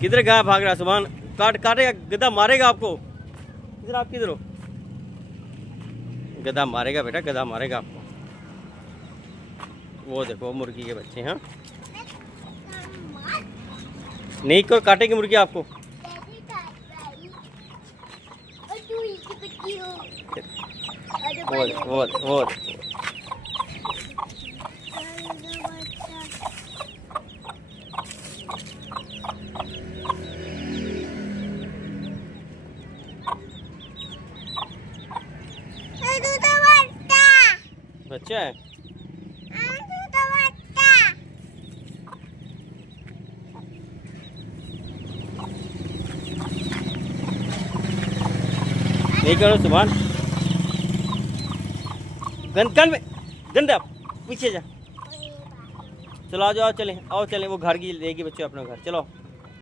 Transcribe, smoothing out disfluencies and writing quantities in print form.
किधर गया भाग रहा सुभान? काटेगा गधा, मारेगा आपको। इधर आप किधर हो? गधा मारेगा बेटा, गधा मारेगा आपको। वो देखो मुर्गी के बच्चे हैं। नहीं को काटेगी मुर्गी आपको। वो बच्चा है। नहीं करो सुभान, गन में गंदा, पीछे जा। चलो आ जाओ, चले आओ चले, वो घर की लेगी बच्चे अपना घर, चलो।